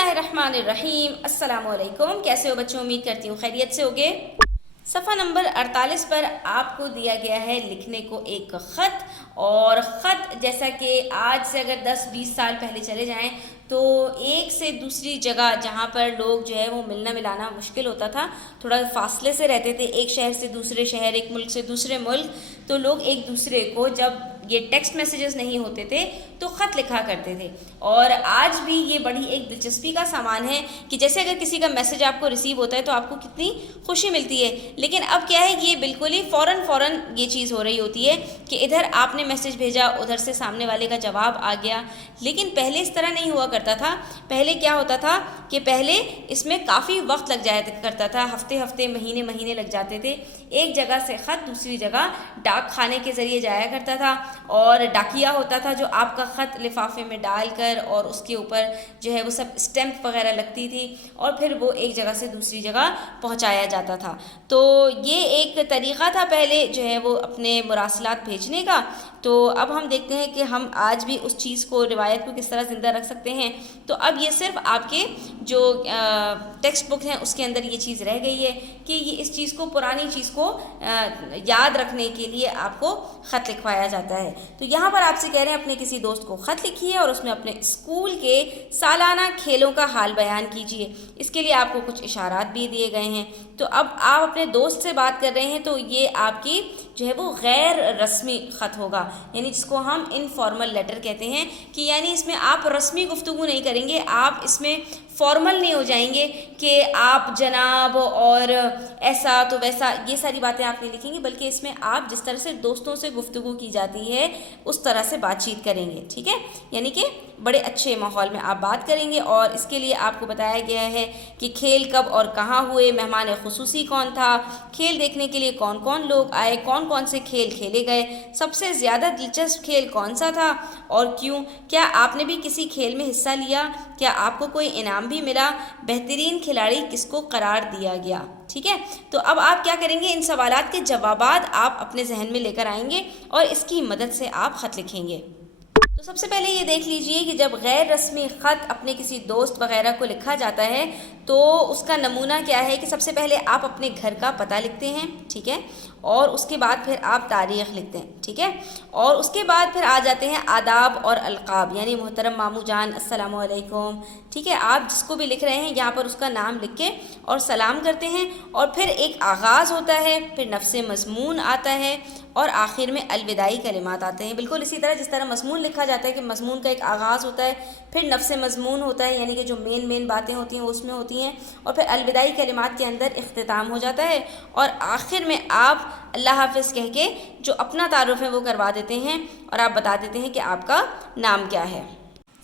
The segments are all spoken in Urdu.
اللہ الرحمن الرحیم. السلام علیکم. کیسے ہو بچوں؟ امید کرتی ہوں خیریت سے ہوگے. صفحہ نمبر 48 پر آپ کو دیا گیا ہے لکھنے کو ایک خط. اور خط جیسا کہ آج سے اگر 10-20 سال پہلے چلے جائیں تو ایک سے دوسری جگہ جہاں پر لوگ جو ہے وہ ملنا ملانا مشکل ہوتا تھا، تھوڑا فاصلے سے رہتے تھے، ایک شہر سے دوسرے شہر، ایک ملک سے دوسرے ملک، تو لوگ ایک دوسرے کو جب یہ ٹیکسٹ میسیجز نہیں ہوتے تھے تو خط لکھا کرتے تھے. اور آج بھی یہ بڑی ایک دلچسپی کا سامان ہے کہ جیسے اگر کسی کا میسیج آپ کو ریسیو ہوتا ہے تو آپ کو کتنی خوشی ملتی ہے. لیکن اب کیا ہے، یہ بالکل ہی فوراً یہ چیز ہو رہی ہوتی ہے کہ ادھر آپ نے میسیج بھیجا، ادھر سے سامنے والے کا جواب آ گیا. لیکن پہلے اس طرح نہیں ہوا کرتا تھا. پہلے کیا ہوتا تھا کہ پہلے اس میں کافی وقت لگ جایا کرتا تھا، ہفتے مہینے لگ جاتے تھے. ایک جگہ سے خط دوسری جگہ ڈاک خانے کے ذریعے جایا کرتا تھا، اور ڈاکیا ہوتا تھا جو آپ کا خط لفافے میں ڈال کر اور اس کے اوپر جو ہے وہ سب اسٹیمپ وغیرہ لگتی تھی، اور پھر وہ ایک جگہ سے دوسری جگہ پہنچایا جاتا تھا. تو یہ ایک طریقہ تھا پہلے جو ہے وہ اپنے مراسلات بھیجنے کا. تو اب ہم دیکھتے ہیں کہ ہم آج بھی اس چیز کو، روایت کو کس طرح زندہ رکھ سکتے ہیں. تو اب یہ صرف آپ کے جو ٹیکسٹ بک ہیں اس کے اندر یہ چیز رہ گئی ہے کہ یہ اس چیز کو، پرانی چیز کو یاد رکھنے کے لیے آپ کو خط لکھوایا جاتا ہے. تو یہاں پر آپ سے کہہ رہے ہیں اپنے کسی دوست کو خط لکھیے اور اس میں اپنے اسکول کے سالانہ کھیلوں کا حال بیان کیجیے. اس کے لیے آپ کو کچھ اشارات بھی دیے گئے ہیں. تو اب آپ اپنے دوست سے بات کر رہے ہیں تو یہ آپ کی جو ہے وہ غیر رسمی خط ہوگا، یعنی جس کو ہم انفارمل لیٹر کہتے ہیں. کہ یعنی اس میں آپ رسمی گفتگو نہیں کریں گے، آپ اس میں فارمل نہیں ہو جائیں گے کہ آپ جناب اور ایسا تو ویسا، یہ ساری باتیں آپ نہیں لکھیں گے، بلکہ اس میں آپ جس طرح سے دوستوں سے گفتگو کی جاتی ہے اس طرح سے بات چیت کریں گے. ٹھیک ہے، یعنی کہ بڑے اچھے ماحول میں آپ بات کریں گے. اور اس کے لیے آپ کو بتایا گیا ہے کہ کھیل کب اور کہاں ہوئے، مہمان خصوصی کون تھا، کھیل دیکھنے کے لیے کون کون لوگ آئے، کون سے کھیل کھیلے گئے، سب سے زیادہ دلچسپ کھیل کون سا تھا اور کیوں، کیا آپ نے بھی کسی کھیل میں حصہ لیا، کیا آپ کو کوئی انعام بھی ملا، بہترین کھلاڑی کس کو قرار دیا گیا. ٹھیک ہے. تو اب آپ کیا کریں گے، ان سوالات کے جوابات آپ اپنے ذہن میں لے کر آئیں گے اور اس کی مدد سے آپ خط لکھیں گے. تو سب سے پہلے یہ دیکھ لیجئے کہ جب غیر رسمی خط اپنے کسی دوست وغیرہ کو لکھا جاتا ہے تو اس کا نمونہ کیا ہے کہ سب سے پہلے آپ اپنے گھر کا پتہ لکھتے ہیں. ٹھیک ہے. اور اس کے بعد پھر آپ تاریخ لکھتے ہیں. ٹھیک ہے. اور اس کے بعد پھر آ جاتے ہیں آداب اور القاب، یعنی محترم ماموں جان، السلام علیکم. ٹھیک ہے. آپ جس کو بھی لکھ رہے ہیں یہاں پر اس کا نام لکھ کے اور سلام کرتے ہیں. اور پھر ایک آغاز ہوتا ہے، پھر نفس مضمون آتا ہے، اور آخر میں الوداعی کلمات آتے ہیں. بالکل اسی طرح جس طرح مضمون لکھا جاتا ہے کہ مضمون کا ایک آغاز ہوتا ہے، پھر نفس مضمون ہوتا ہے، یعنی کہ جو مین باتیں ہوتی ہیں وہ اس میں ہوتی ہیں، اور پھر الوداعی کلمات کے اندر اختتام ہو جاتا ہے. اور آخر میں آپ اللہ حافظ کہہ کے جو اپنا تعارف ہے وہ کروا دیتے ہیں اور آپ بتا دیتے ہیں کہ آپ کا نام کیا ہے.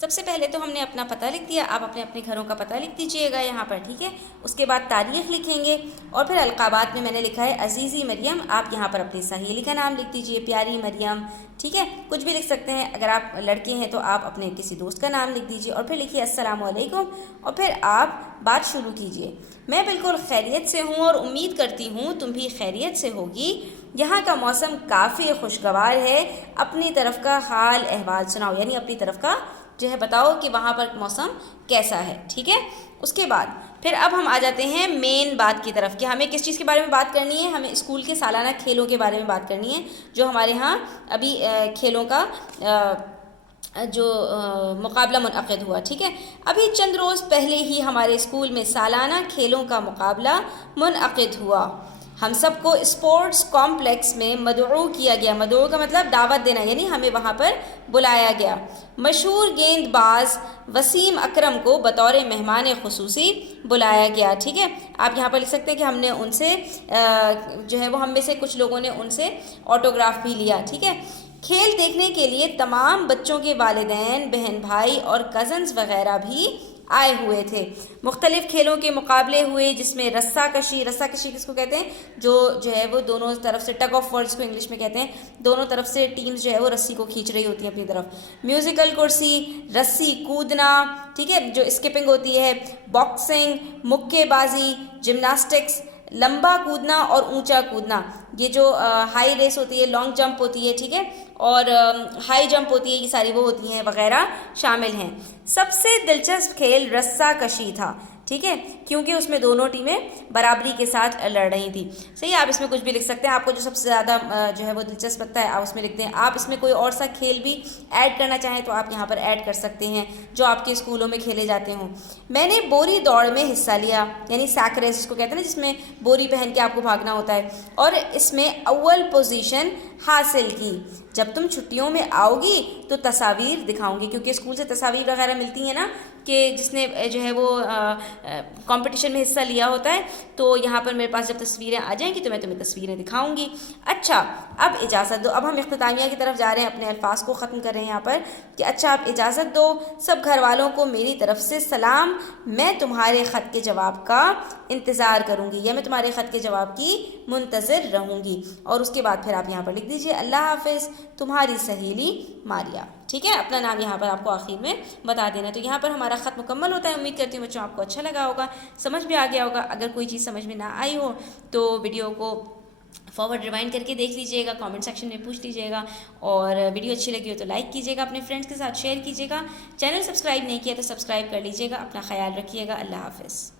سب سے پہلے تو ہم نے اپنا پتہ لکھ دیا، آپ اپنے گھروں کا پتہ لکھ دیجیے گا یہاں پر. ٹھیک ہے. اس کے بعد تاریخ لکھیں گے، اور پھر القابات میں نے لکھا ہے عزیزی مریم، آپ یہاں پر اپنی سہیلی کا نام لکھ دیجیے، پیاری مریم. ٹھیک ہے. کچھ بھی لکھ سکتے ہیں. اگر آپ لڑکے ہیں تو آپ اپنے کسی دوست کا نام لکھ دیجیے، اور پھر لکھیے السلام علیکم، اور پھر آپ بات شروع کیجیے. میں بالکل خیریت سے ہوں اور امید کرتی ہوں تم بھی خیریت سے ہوگی. یہاں کا موسم کافی خوشگوار ہے، اپنی طرف کا حال احوال سناؤ، یعنی اپنی طرف کا جو ہے بتاؤ کہ وہاں پر موسم کیسا ہے. ٹھیک ہے. اس کے بعد پھر اب ہم آ جاتے ہیں مین بات کی طرف کہ ہمیں کس چیز کے بارے میں بات کرنی ہے. ہمیں اسکول کے سالانہ کھیلوں کے بارے میں بات کرنی ہے، جو ہمارے ہاں ابھی کھیلوں کا جو مقابلہ منعقد ہوا. ٹھیک ہے. ابھی چند روز پہلے ہی ہمارے اسکول میں سالانہ کھیلوں کا مقابلہ منعقد ہوا. ہم سب کو اسپورٹس کمپلیکس میں مدعو کیا گیا. مدعو کا مطلب دعوت دینا، یعنی ہمیں وہاں پر بلایا گیا. مشہور گیند باز وسیم اکرم کو بطور مہمان خصوصی بلایا گیا. ٹھیک ہے. آپ یہاں پر لکھ سکتے ہیں کہ ہم نے ان سے جو ہے وہ ہم میں سے کچھ لوگوں نے ان سے آٹوگراف بھی لیا. ٹھیک ہے. کھیل دیکھنے کے لیے تمام بچوں کے والدین، بہن بھائی اور کزنز وغیرہ بھی آئے ہوئے تھے. مختلف کھیلوں کے مقابلے ہوئے جس میں رسہ کشی کس کو کہتے ہیں، جو ہے وہ دونوں طرف سے ٹگ آف ورڈز کو انگلش میں کہتے ہیں، دونوں طرف سے ٹیمز جو ہے وہ رسی کو کھینچ رہی ہوتی ہیں اپنی طرف. میوزیکل کرسی، رسی کودنا، ٹھیک ہے، جو اسکپنگ ہوتی ہے، باکسنگ، مکے بازی، جمناسٹکس، لمبا کودنا اور اونچا کودنا، یہ جو ہائی ریس ہوتی ہے، لانگ جمپ ہوتی ہے، ٹھیک ہے، اور ہائی جمپ ہوتی ہے، یہ ساری وہ ہوتی ہیں وغیرہ شامل ہیں۔ سب سے دلچسپ کھیل رسہ کشی تھا، ٹھیک ہے، کیونکہ اس میں دونوں ٹیمیں برابری کے ساتھ لڑ رہی تھیں۔ صحیح ہے، آپ اس میں کچھ بھی لکھ سکتے ہیں، آپ کو جو سب سے زیادہ جو ہے وہ دلچسپ لگتا ہے آپ اس میں لکھتے ہیں۔ آپ اس میں کوئی اور سا کھیل بھی ایڈ کرنا چاہیں تو آپ یہاں پر ایڈ کر سکتے ہیں جو آپ کے اسکولوں میں کھیلے جاتے ہوں۔ میں نے بوری دوڑ میں حصہ لیا، یعنی سیک ریس جس کو کہتے ہیں نا، جس میں بوری پہن کے آپ کو بھاگنا ہوتا ہے، اور اس میں اول پوزیشن حاصل کی۔ جب تم چھٹیوں میں آؤ گی تو تصاویر دکھاؤں گی، کیونکہ اسکول سے تصاویر وغیرہ ملتی ہیں نا، کہ جس نے جو ہے وہ کمپٹیشن میں حصہ لیا ہوتا ہے، تو یہاں پر میرے پاس جب تصویریں آ جائیں گی تو میں تمہیں تصویریں دکھاؤں گی۔ اچھا اب اجازت دو، اب ہم اختتامیہ کی طرف جا رہے ہیں، اپنے الفاظ کو ختم کر رہے ہیں یہاں پر کہ اچھا اب اجازت دو، سب گھر والوں کو میری طرف سے سلام، میں تمہارے خط کے جواب کا انتظار کروں گی، یا میں تمہارے خط کے جواب کی منتظر رہوں گی۔ اور اس کے بعد پھر آپ یہاں پر لکھ دیجئے اللہ حافظ تمہاری سہیلی ماریہ، ٹھیک ہے، اپنا نام یہاں پر آپ کو آخر میں بتا دینا ہے۔ تو یہاں پر ہمارا خط مکمل ہوتا ہے۔ امید کرتی ہوں بچوں آپ کو اچھا لگا ہوگا، سمجھ بھی آ گیا ہوگا۔ اگر کوئی چیز سمجھ میں نہ آئی ہو تو ویڈیو کو فارورڈ ریوائنڈ کر کے دیکھ لیجئے گا، کامنٹ سیکشن میں پوچھ لیجئے گا، اور ویڈیو اچھی لگی ہو تو لائک کیجئے گا، اپنے فرینڈس کے ساتھ شیئر کیجئے گا، چینل سبسکرائب نہیں کیا تو سبسکرائب کر لیجئے گا۔ اپنا خیال رکھیے گا، اللہ حافظ۔